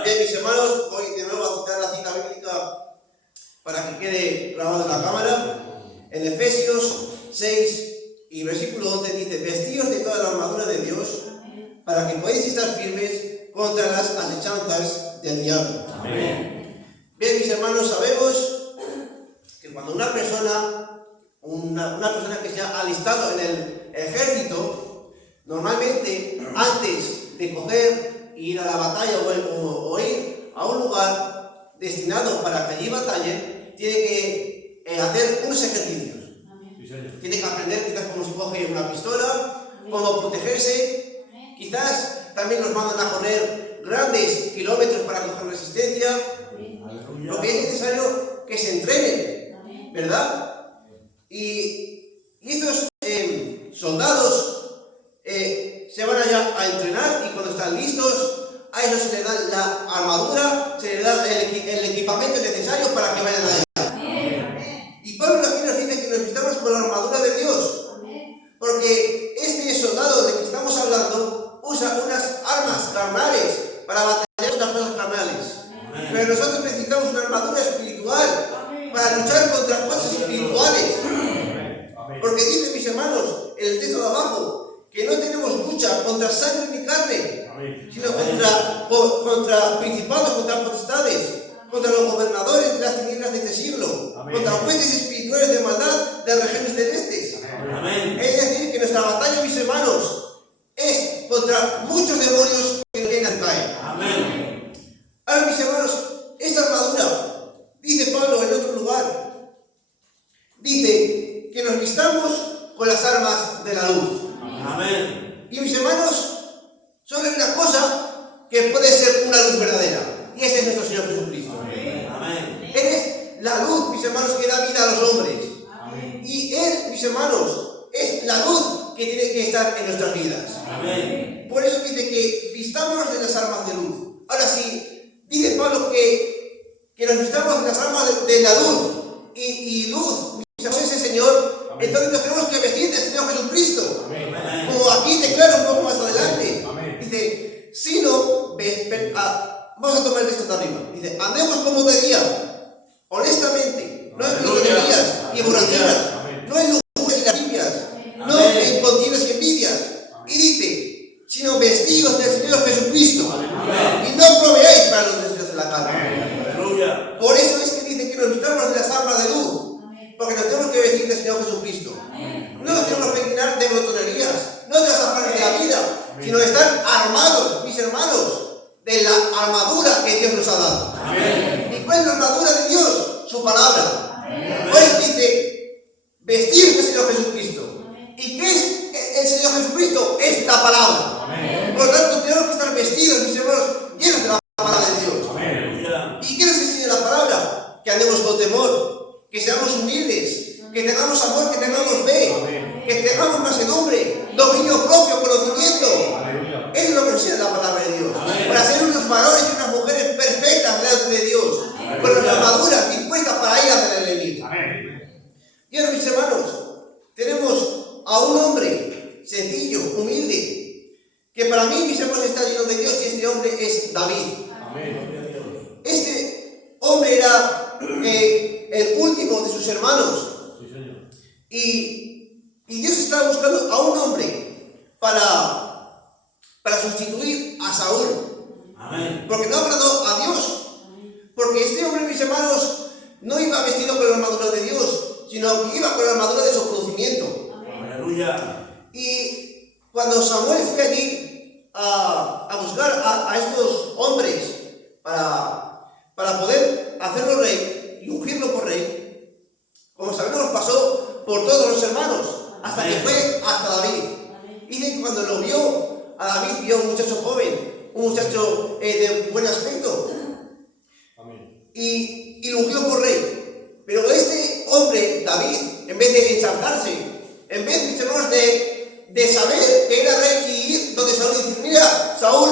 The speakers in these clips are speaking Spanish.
Bien, mis hermanos, voy de nuevo a citar la cita bíblica para que quede grabado en la cámara. En Efesios 6 y versículo 11 dice: vestíos de toda la armadura de Dios para que podáis estar firmes contra las asechanzas del diablo. Amén. Bien, mis hermanos, sabemos que cuando una persona que se ha alistado en el ejército, normalmente antes de coger e ir a la batalla o ir a un lugar destinado para que allí batallen, tiene que hacer unos ejercicios. Tiene que aprender quizás cómo se coge una pistola, cómo protegerse. Quizás también nos mandan a correr grandes kilómetros para coger resistencia. Lo que es necesario que se entrenen, ¿verdad? Y estos soldados se van allá a entrenar, y cuando están listos, a ellos se les da la armadura, se les da el equipamiento necesario para que vayan allá. Y Pablo aquí nos dice que nos vistamos con la armadura de Dios, porque este soldado de que estamos hablando usa unas armas carnales para batallar contra las cosas carnales. Pero nosotros necesitamos una armadura espiritual para luchar contra cosas espirituales. Porque dice, mis hermanos, en el texto de abajo, que no tenemos lucha contra sangre ni carne, sino contra principados, contra potestades, contra los gobernadores de las tinieblas de este siglo, contra jueces espirituales de maldad de regiones celestes. Es decir, que nuestra batalla, mis hermanos, es contra muchos demonios que nos vienen a caer. Ahora, mis hermanos, esta armadura, dice Pablo en otro lugar, dice que nos vistamos con las armas de la luz. Y mis hermanos, solo hay una cosa que puede ser una luz verdadera, y ese es nuestro Señor Jesucristo. Él es la luz, mis hermanos, que da vida a los hombres. Y Él, mis hermanos, es la luz que tiene que estar en nuestras vidas. Por eso dice que vistámonos de las armas de luz. Ahora sí, dice Pablo que nos vistamos de las armas de la luz. Y luz, mis hermanos, es el Señor. Entonces nos tenemos que vestir del Señor Jesucristo. Como aquí declara un poco más adelante. Dice, si no, vamos a tomar el texto de arriba. Dice, andemos como de día, honestamente, no en glotonerías y borracheras, no en lujurias y lascivias, no en contiendas y envidias. Y dice, sino vestidos del Señor Jesucristo, y no proveáis para los deseos de la carne. Por eso es que dice que nos vistamos de las armas de luz, porque nos tenemos que vestir del Señor Jesucristo. No nos tenemos que llenar de glotonerías, no de las afanes de la vida, sino de estar armados, mis hermanos, de la armadura que Dios nos ha dado. ¿Y cuál es la armadura de Dios? Su palabra. Pues dice, vestir del Señor Jesucristo. ¿Y qué es el Señor Jesucristo? Es la palabra. Por lo tanto, tenemos que estar vestidos, mis hermanos, llenos de la palabra de Dios. ¿Y qué nos enseña la palabra? Que andemos con temor, que seamos humildes, que tengamos amor, que tengamos fe, que tengamos mansedumbre, dominio propio, conocimiento. Eso es lo que nos enseña la palabra de Dios. Para ser unos varones y unas mujeres perfectas delante de Dios, con las armaduras dispuestas para ir hacia el enemigo. Y ahora, mis hermanos, tenemos a un hombre sencillo, humilde, que para mí, mis hermanos, está lleno de Dios, y este hombre es David. Este hombre era el último de sus hermanos. Y Dios estaba buscando a un hombre para sustituir a Saúl. Porque no agradó a Dios. Porque este hombre, mis hermanos, no iba vestido con la armadura de Dios, sino que iba con la armadura de su conocimiento. Y cuando Samuel fue allí a buscar a estos hombres para poder hacerlo rey y ungirlo por rey, como sabemos, pasó por todos los hermanos hasta que fue hasta David. Y dice que cuando lo vio a David, vio un muchacho joven, un muchacho de buen aspecto, y lo ungió por rey. Pero este hombre, David, en vez de exaltarse, en vez, mis hermanos, de saber que era rey y ir donde Saúl y decir, mira, Saúl,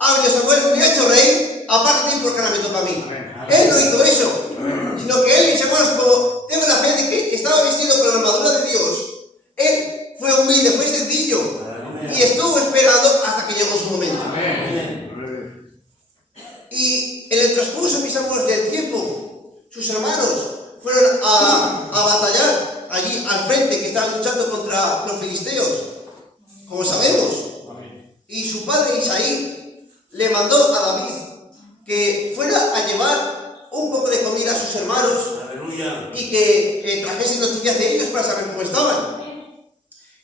Samuel me ha hecho rey, aparte de ti porque ahora me toca a mí. Él no hizo eso, sino que él, mis hermanos, como tengo la fe de que estaba vestido con la armadura de Dios, él fue humilde, fue sencillo, y estuvo esperando hasta que llegó su momento. Y transcurso, mis amigos, del tiempo, sus hermanos fueron a batallar allí al frente, que estaban luchando contra los filisteos, como sabemos. Y su padre Isaí le mandó a David que fuera a llevar un poco de comida a sus hermanos. Aleluya. Y que trajesen noticias de ellos para saber cómo estaban.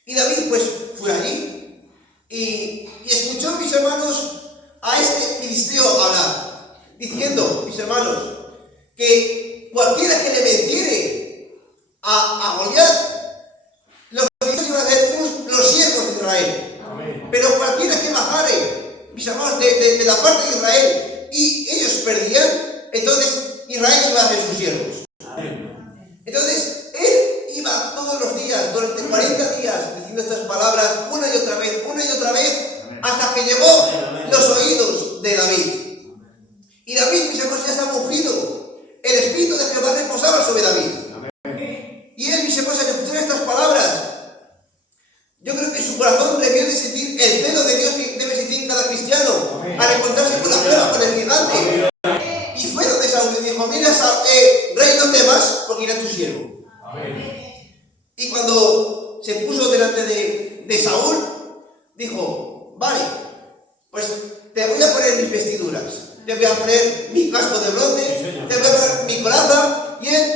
Y David pues fue allí y escuchó, mis hermanos, a este filisteo hablar, diciendo, mis hermanos, que cualquiera que le venciere a Goliat, los filisteos iban a ser los siervos de Israel. Amén. Pero cualquiera que bajare, mis hermanos, de la parte de Israel, y ellos perdían, entonces Israel iba a ser sus siervos. Amén. Entonces él iba todos los días, durante 40 días, diciendo estas palabras una y otra vez, hasta que llegó los oídos de David. Y David, mis hermanos, ya estaba ungido. El Espíritu de Jehová reposaba sobre David. Amén. Y él, mis hermanos, al escuchar estas palabras, yo creo que su corazón debió de sentir el celo de Dios que debe sentir cada cristiano. Amén. Al encontrarse con la prueba, con el gigante. Amén. Y fue donde Saúl le dijo, mira, rey, no temas, porque irá tu siervo. Amén. Y cuando se puso delante de Saúl, dijo, vale, pues te voy a poner mis vestiduras, te voy a poner mi casco de bronce, te voy a poner mi coraza. Y él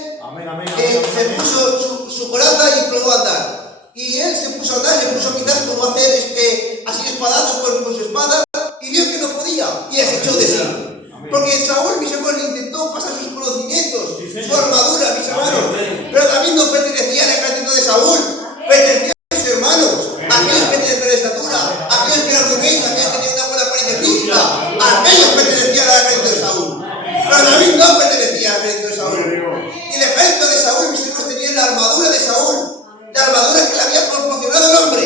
se puso su coraza y probó a andar. Y él se puso a andar, se puso quizás como a hacer así espadazos con su espada, y vio que no podía, y él se echó de sí. Porque Saúl, mis hermanos, le intentó pasar sus conocimientos, su armadura, mis hermanos, pero David no pertenecía al ejército de Saúl, pertenecía a sus hermanos, aquellos que tenían gran estatura, aquellos que eran rubios, aquellos que tenían una buena apariencia física, aquellos pertenecían al ejército de Saúl. Pero David no pertenecía al ejército de Saúl. Y el ejército de Saúl, mis hermanos, tenía la armadura de Saúl, la armadura que le había proporcionado el hombre.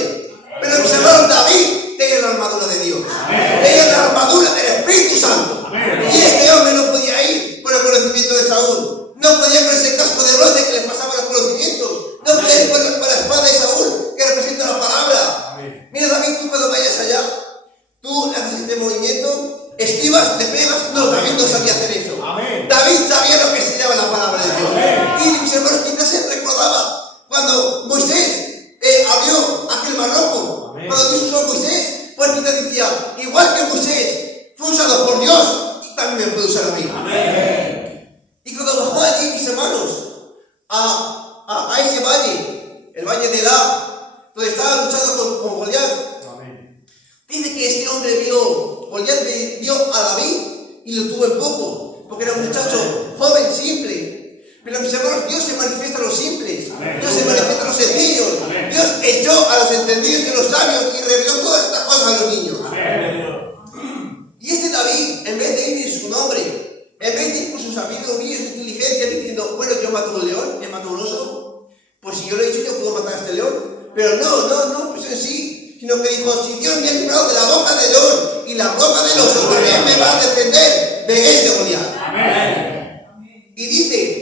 Pero mis hermanos, David tenía la armadura de Dios, tenía la armadura del Espíritu Santo. Y este hombre no podía ir por el conocimiento de Saúl, no podía ir con ese casco de bronce que le pasaba los conocimientos, no podía ir con la espada de Saúl que representa la palabra. Amén. Mira, David, tú cuando vayas allá, tú haces este movimiento, esquivas, te pegas. No, David no sabía hacer eso. Amén. David sabía lo que enseñaba la palabra de Dios. Amén. Y mis hermanos, quizás él recordaba cuando Moisés abrió aquel mar rojo. Amén. Cuando Dios usó a Moisés, pues quizás decía, igual que Moisés fue usado por Dios, también me puede usar a mí. Amén. Y cuando bajó allí, mis hermanos, a ese valle, el valle de Elá, donde estaba luchando con Goliat, dice que este hombre Goliat vio a David y lo tuvo en poco, porque era un muchacho joven, simple. Pero mis hermanos, Dios se manifiesta a los simples. Amén. Dios se manifiesta a los sencillos. Amén. Dios echó a los entendidos y a los sabios y reveló todas estas cosas a los niños. Amén. Y este David, en vez de ir en su nombre, en vez de ir por su sabiduría y su inteligencia, diciendo, bueno, yo mato un león, he matado un oso, pues si yo lo he dicho, yo puedo matar a este león. Pero no, pues en sí, sino que dijo, si Dios me ha librado de la boca del león y la boca del oso, también me va a defender de este Goliat. Amén. Y dice,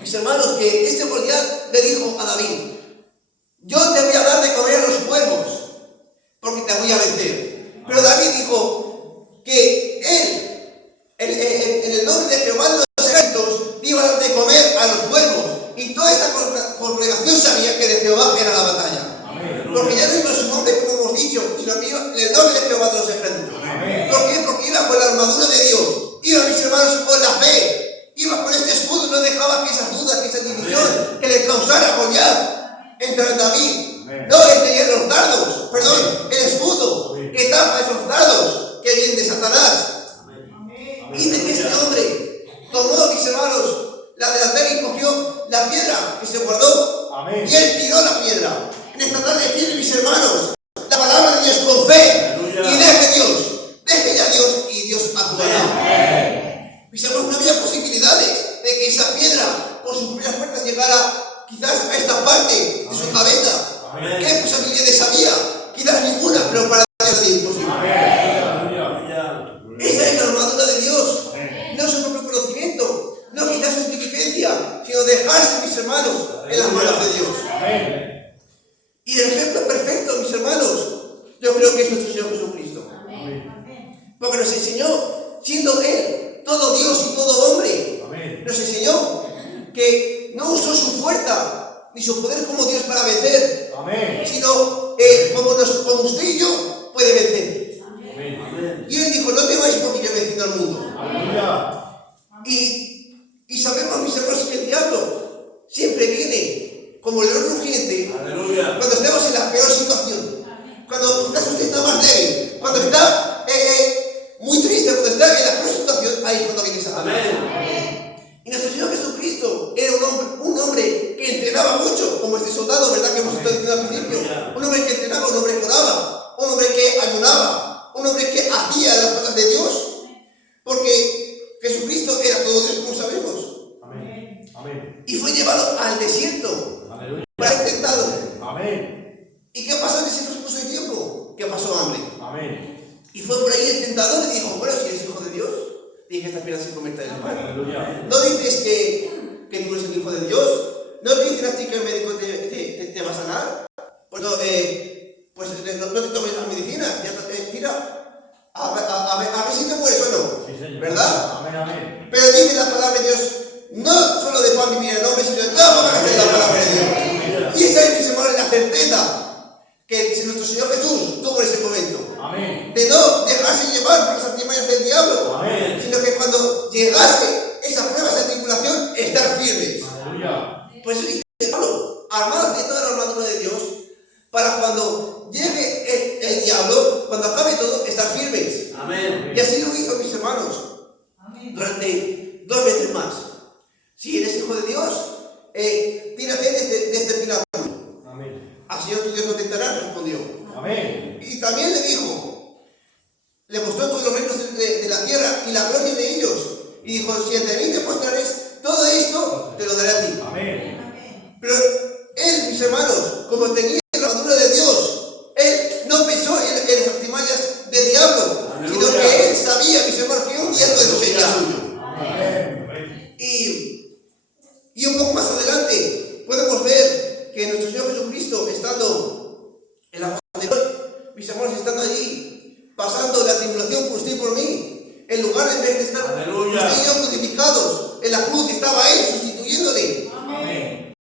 mis hermanos, que este Goliat le dijo a David, yo te voy a dar de comer a los cuervos, porque te voy a vencer. Pero David dijo que él, en el nombre de Jehová de los ejércitos, iba a dar de comer a los cuervos. Y toda esta congregación sabía que de Jehová era la batalla. Amén. Porque ya no iba su nombre, como hemos dicho, sino que iba en el nombre de Jehová de los ejércitos. Amén. ¿Por qué? Porque iba con la armadura de Dios, iba, mis hermanos, con la fe, iba con este escudo, no dejaba que esas dudas, que esa división que le causara Goliat entre David. Amén. No, entre los dardos, perdón, el escudo que tapa esos dardos que vienen de Satanás. Amén. Dice que este hombre tomó, mis hermanos, la delantera y cogió la piedra que se guardó. Amén. Y él tiró la piedra. En esta tarde tiene, mis hermanos, la palabra de Dios con fe. Aleluya. Y deje ya Dios y Dios actuará. Mis hermanos, no había posibilidades de que esa piedra por sus propias fuerzas llegara quizás a esta parte de su cabeza. Amén. ¿Qué posibilidades había? Quizás ninguna, pero para Dios es imposible. Esa es la armadura de Dios. Amén. No su propio conocimiento, no quizás su inteligencia, sino dejarse, mis hermanos, en las manos de Dios. Amén. Y el ejemplo perfecto, mis hermanos, yo creo que es nuestro Señor Jesucristo. Amén. Porque nos enseñó, siendo Él todo Dios y todo hombre, Amén. nos enseñó que no usó su fuerza ni su poder como Dios para vencer, Amén. sino como usted y yo puede vencer. Amén. Y Él dijo, no temáis porque yo he vencido al mundo. Aleluya. Y sabemos, mis hermanos, que el diablo siempre viene como león rugiente Aleluya. cuando estamos en la peor situación, cuando quizás usted está más débil, cuando está muy triste, cuando está en la peor situación, ahí es cuando viene Satanás. Amén. Y nuestro Señor Jesucristo era un hombre que entrenaba mucho, como este soldado, ¿verdad? Que hemos estado diciendo al principio. Un hombre que entrenaba, un hombre que oraba, un hombre que ayunaba, un hombre que hacía las cosas de Dios. Porque Jesucristo era todo Dios, como sabemos. Amén. Amén. Y fue llevado al desierto Aleluya. para ser tentado. Amén. ¿Y qué pasó en ese transcurso de tiempo? Que pasó hambre. Amén. Y fue por ahí el tentador y dijo, bueno, si eres hijo de Dios, dije esta piedra se convierta en pan. Aleluya. No dices que tú eres el hijo de Dios. No te dicen a ti que el médico te va a sanar. Pues no te tomes la medicina. Tira. A ver si te mueres o no. Sí, Señor. ¿Verdad? Amén. Amén. Pero dice la palabra de Dios, no solo de pan vivir el hombre, sino de toda palabra que sale de la palabra de Dios. Y esa es, mis hermanos, la certeza que nuestro Señor Jesús tuvo en ese momento. Amén. De no dejarse llevar por las artimañas del diablo, Amén. sino que cuando llegase esa prueba, esa tribulación, estar firmes. Aleluya. Pues dice Pablo, armados de toda la armadura de Dios, para cuando llegue el diablo, cuando acabe todo, estar firmes. Amén. Y así lo hizo, mis hermanos, durante 2 veces más. Si eres hijo de Dios, tírate de este pináculo. Amén. Al Señor tu Dios no tentará, respondió. Amén. Y también le dijo, le mostró todos los reinos de la tierra y la gloria de ellos. Y dijo, si ante mí te postrares, todo esto te lo daré a ti. Amén. Pero él, mis hermanos, como tenía la armadura de Dios, él no pensó en las artimañas del diablo, sino que él sabía, mis hermanos, que un día todo eso sería suyo. Amén. Y un poco más adelante podemos ver que nuestro Señor Jesucristo, estando en la paz de Dios, mis hermanos, estando allí, pasando la tribulación por usted y por mí, en lugar de estar Aleluya. usted y yo crucificados en la cruz, estaba Él sustituyéndole. Amén.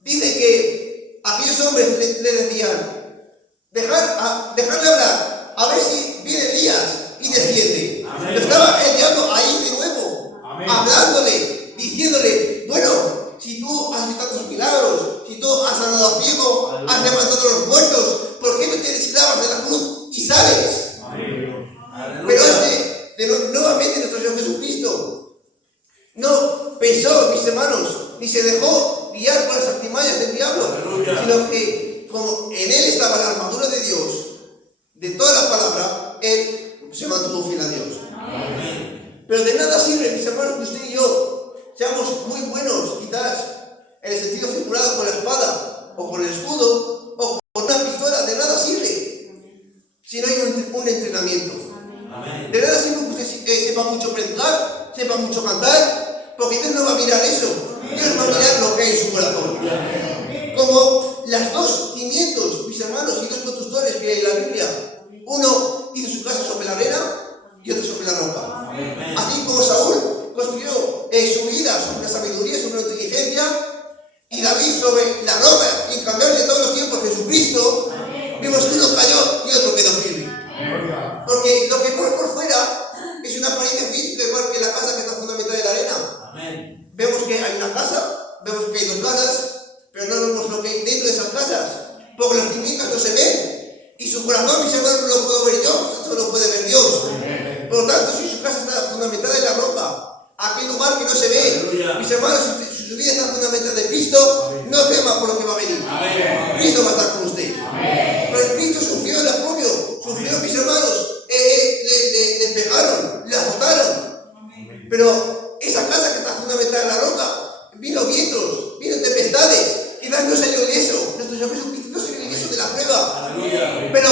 Dice que aquellos hombres le decían, dejarle hablar, a ver si viene Elías y desciende. Amén. Pero estaba el diablo ahí de nuevo, Amén. hablándole, diciéndole, bueno, si tú has hecho tantos milagros, si tú has sanado a ciego, has levantado a los muertos, ¿por qué no te esclavas de la cruz y sales? Amén. Pero Aleluya. nuevamente nuestro Señor Jesucristo no pensó, mis hermanos, ni se dejó guiar por las artimañas del diablo, Aleluya. sino que como en él estaba la armadura de Dios, de toda la palabra, él se mantuvo fiel a Dios. Amén. Pero de nada sirve, mis hermanos, que usted y yo seamos muy buenos, quizás, en el sentido figurado con la espada, o con el escudo, o con una pistola, de nada sirve, si no hay un entrenamiento. Amén. De nada sirve que usted sepa mucho predicar, sepa mucho cantar, porque Dios no va a mirar eso. Dios va a mirar lo que hay en su corazón. Como las dos cimientos, mis hermanos, y dos constructores que hay en la Biblia. Uno hizo su casa sobre la arena y otro sobre la roca. Amén. Así como Saúl construyó su vida sobre la sabiduría, sobre la inteligencia, y David sobre la roca incambiable de todos los tiempos, Jesucristo, vimos que uno cayó y otro quedó firme. Gloria. Porque lo que por fuera es una apariencia física, igual que la casa que está fundamentada en la arena. Amén. Vemos que hay una casa, vemos que hay 2 casas, pero no vemos lo que hay dentro de esas casas, porque los cimientos no se ven. Y su corazón, mis hermanos, no lo puedo ver yo, eso lo puede ver Dios. Por lo tanto, si su casa está fundamentada en la roca, aquel lugar que no se ve, Aleluya. mis hermanos, si su vida está fundamentada en Cristo, no tema por lo que va a venir. Amén. Cristo va a estar con usted. Pero el Cristo sufrió el agobio, sufrió, mis hermanos, le pegaron, le azotaron. Pero esa casa que está fundamentada en la roca, vino vientos, vino tempestades, quizás no salió ileso. Nuestro Señor Jesucristo no salió ileso de la prueba. Aleluya. Pero